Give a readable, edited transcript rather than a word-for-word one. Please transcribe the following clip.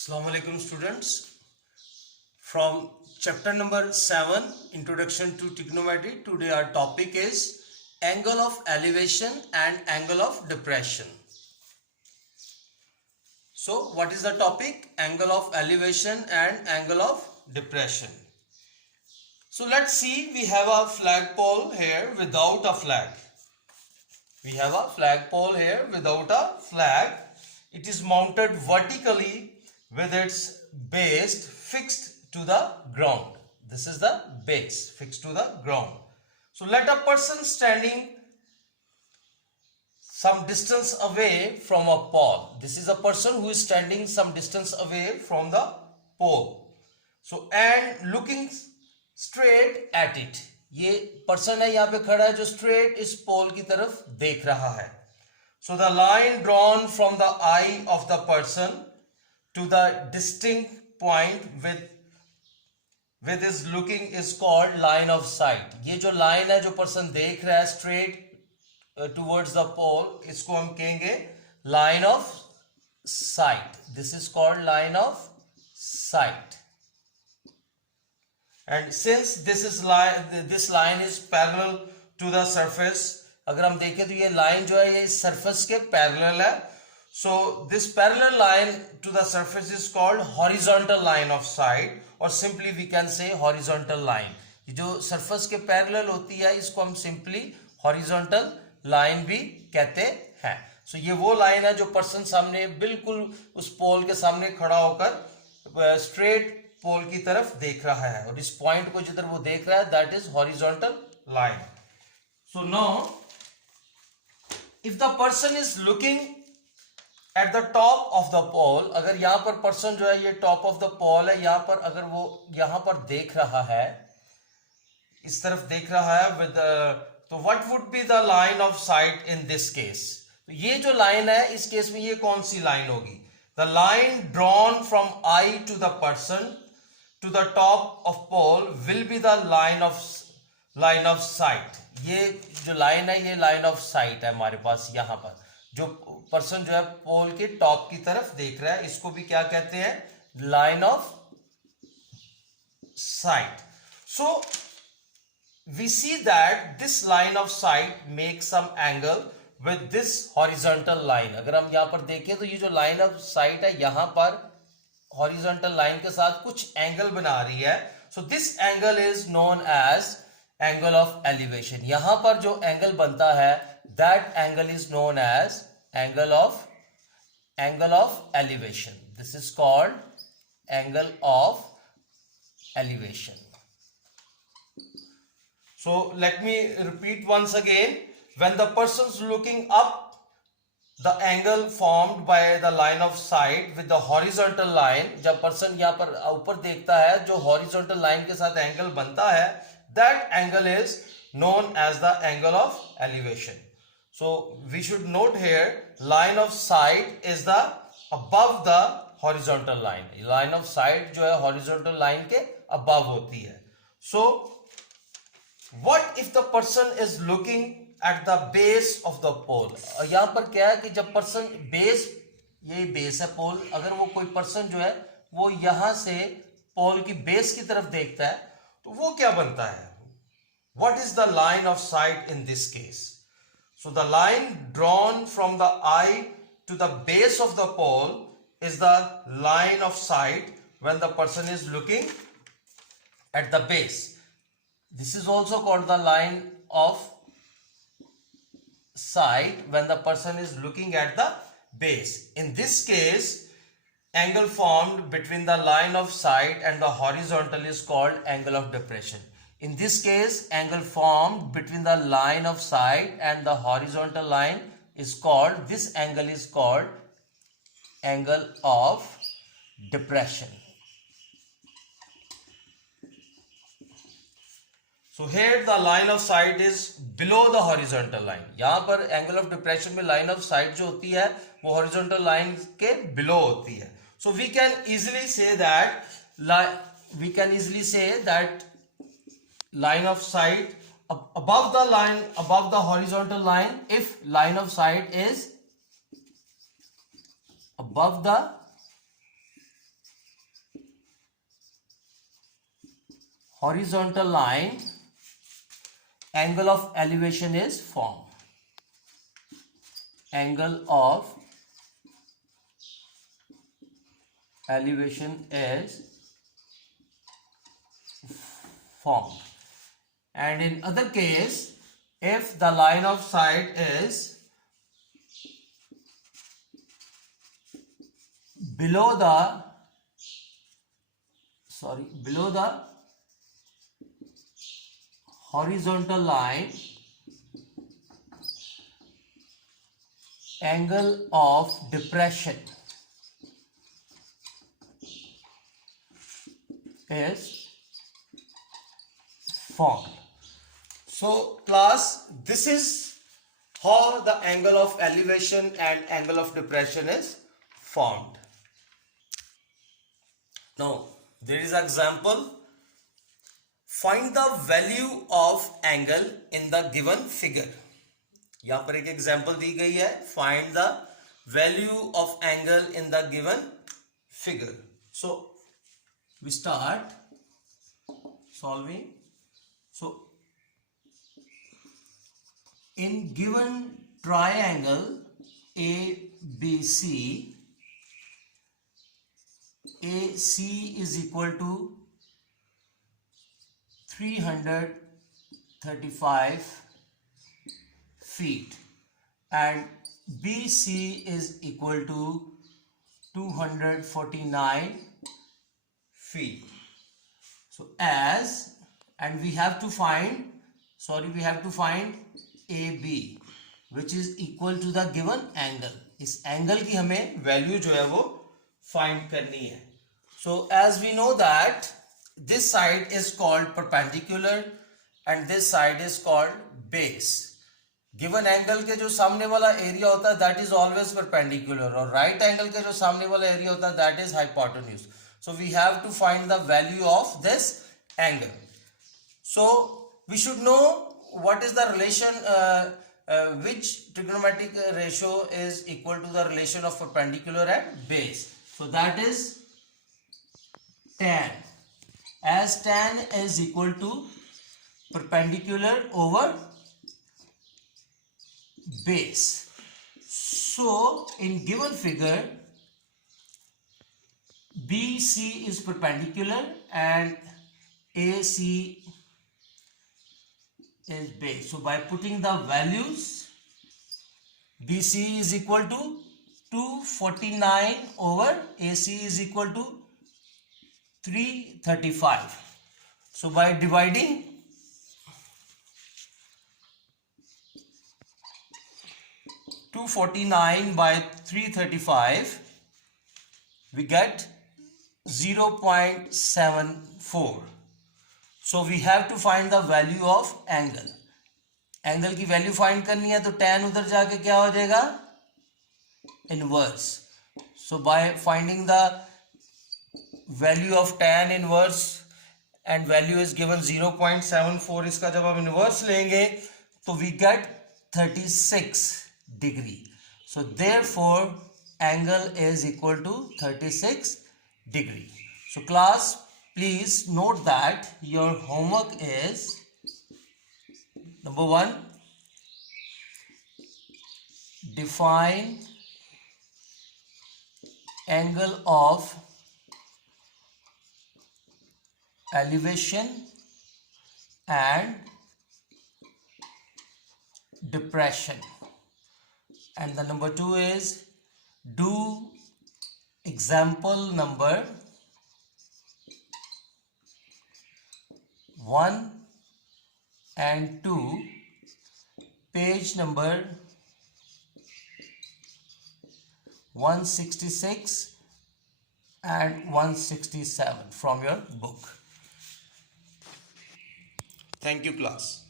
Assalamu alaikum students. From chapter number 7, Introduction to Trigonometry, today our topic is angle of elevation and angle of depression. So what is the topic? Angle of elevation and angle of depression. So let's see, we have a flagpole here without a flag. We have a flagpole here without a flag. It is mounted vertically with its base fixed to the ground. This is the base fixed to the ground. So let a person standing some distance away from a pole. This is a person who is standing some distance away from the pole. So and looking straight at it. ये person है यहाँ पे खड़ा है जो straight इस पोल की तरफ देख रहा है. So the line drawn from the eye of the person to the distinct point with his looking is called line of sight. ये जो line है जो पर्सन देख रहा है straight towards the pole, इसको हम कहेंगे line of sight. This is called line of sight. And since this line is parallel to the surface, अगर हम देखें तो ये लाइन जो है ये सरफेस के पैरेलल है. So this parallel line to the surface is called horizontal line of sight, or simply we can say horizontal line. ये जो सरफेस के पैरेलल होती है इसको हम simply horizontal line भी कहते हैं. So ये वो लाइन है जो पर्सन सामने बिल्कुल उस पोल के सामने खड़ा होकर स्ट्रेट पोल की तरफ देख रहा है और इस पॉइंट को जिधर वो देख रहा है that is horizontal line. So now if the person is looking at the top of the pole, अगर यहां पर पर्सन जो है ये टॉप ऑफ द पोल है, यहां पर अगर वो यहां पर देख रहा है इस तरफ देख रहा है विद, तो what would be the line of site in this case. तो ये जो लाइन है इस केस में ये कौन सी लाइन होगी? The line drawn from eye to the person to the top of pole will be the line of sight. ये जो लाइन है ये लाइन ऑफ साइट है हमारे पास. यहाँ पर जो पर्सन जो है पोल के टॉप की तरफ देख रहा है इसको भी क्या कहते हैं? Line of site. So we see that this line of sight makes some angle with this horizontal line. अगर हम यहां पर देखें तो ये जो line of sight है यहां पर horizontal line के साथ कुछ एंगल बना रही है. So this angle is known as angle of elevation. यहां पर जो एंगल बनता है that angle is known as angle of elevation. This is called angle of elevation. So let me repeat once again. When the person is looking up, the angle formed by the line of sight with the horizontal line, जब person यहाँ पर ऊपर देखता है जो horizontal line के साथ angle बनता है, that angle is known as the angle of elevation. So we should note here, line of sight is the above the horizontal line. Line of sight जो है horizontal line के above होती है. So what if the person is looking at the base of the pole? यहां पर क्या है कि जब पर्सन बेस, ये बेस है पोल, अगर वो कोई पर्सन जो है वो यहां से पोल की बेस की तरफ देखता है तो वो क्या बनता है? What is the line of sight in this case? So the line drawn from the eye to the base of the pole is the line of sight when the person is looking at the base. This is also called the line of sight when the person is looking at the base. In this case, angle formed between the line of sight and the horizontal is called angle of depression. In this case, angle formed between the line of sight and the horizontal line is called, this angle is called angle of depression. So here the line of sight is below the horizontal line. यहाँ पर angle of depression में line of sight जो होती है वो horizontal line के below होती है. So we can easily say that line of sight above the horizontal line, if line of sight is above the horizontal line, angle of elevation is formed. Angle of elevation is formed. And in other case, if the line of sight is below the horizontal line, angle of depression is formed. So class, this is how the angle of elevation and angle of depression is formed. Now there is an example. Find the value of angle in the given figure. यहाँ पर एक example दी गई है. Find the value of angle in the given figure. So we start solving. So in given triangle ABC, AC is equal to 335 feet and BC is equal to 249 feet. So we have to find AB, which is equal to the given angle. इस angle की हमें value जो है वो find करनी है. So as we know that this side is called perpendicular and this side is called base. Given angle के जो सामने वाला एरिया होता है दैट इज ऑलवेज परपेंडिकुलर और राइट एंगल के जो सामने वाला एरिया होता है that is hypotenuse. So we have to find the value of this angle. So we should know what is the relation which trigonometric ratio is equal to the relation of perpendicular and base. So that is tan, as tan is equal to perpendicular over base. So in given figure BC is perpendicular and AC is base. So by putting the values, BC is equal to 249 over AC is equal to 335. So by dividing 249 by 335, we get 0.74. So we have to find the value of angle. Angle की value find करनी है तो tan उधर जाके क्या हो जाएगा, inverse. So by finding the value of tan inverse and value is given 0.74. इसका जब हम इनवर्स लेंगे तो we get 36 degree. So therefore angle is equal to 36 degree. So class, please note that your homework is number 1, define angle of elevation and depression. And the number 2 is do example number 1 and 2, page number 166 and 167 from your book. Thank you, class.